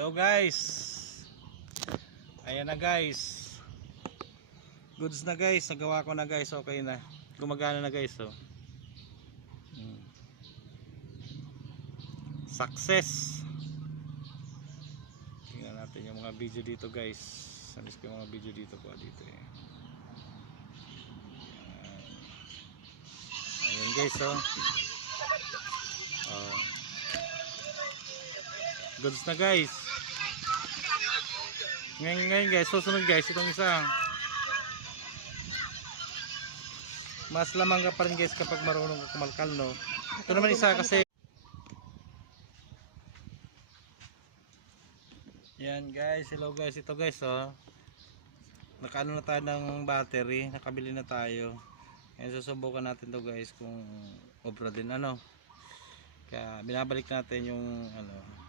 Hello guys. Ayan na guys. Goods na guys. Nagawa ko na guys. Okay na. Gumagana na guys. Oh. Success. Tingnan natin yung mga video dito guys. Samis ko yung mga video dito po dito eh. Ayan guys oh. Oh. Goods na guys. Ngayon guys, susunod guys itong isa. Mas lamang ka pa rin guys kapag marunong ka kumalkal, no? Ito naman isa kasi. Yan guys, hello guys, ito guys oh. Nakaano na tayo ng battery, nakabili na tayo. Ngayon susubukan natin to guys kung obra din ano. Kaya binabalik natin yung ano,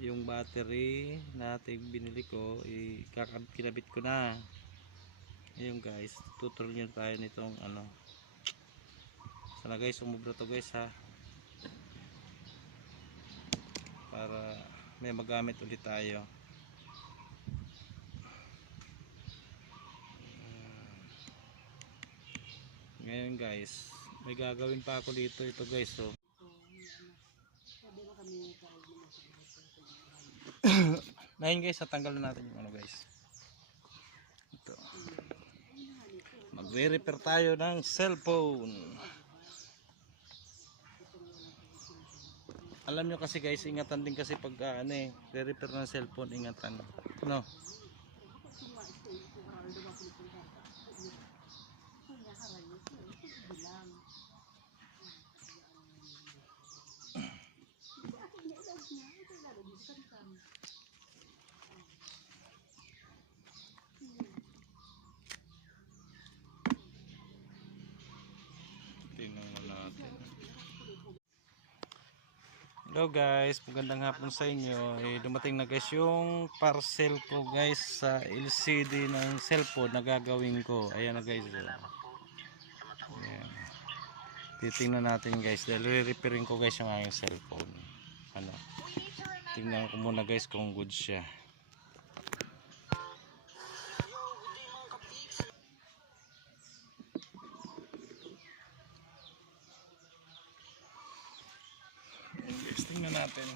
yung battery natin binili ko, kinabit ko na. Ayun guys, tuturuan nyo tayo nitong ano. Sana guys, umubra to guys ha. Para may magamit ulit tayo. Ngayon guys, may gagawin pa ako dito. Ito guys so. Ngayon guys, tatanggal na natin yung ano guys. Ito. Magre-repair tayo ng cellphone. Alam nyo kasi guys, ingatan din kasi pag ano eh, re-repair ng cellphone, ingatan. No. Tingnan natin. Hello guys, magandang hapon sa inyo. Dumating na guys yung parcel ko guys sa LCD ng cellphone na gagawin ko. Ayan na guys. Ayan. Titingnan natin guys dahil re-repairing ko guys yung aking cellphone. Ano? Tingnan ko muna guys kung good siya. Tingnan natin,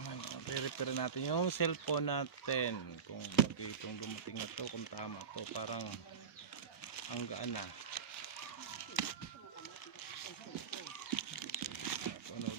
re-repair natin yung cellphone natin kung dumating na to, kung tama to, parang ang gaan na.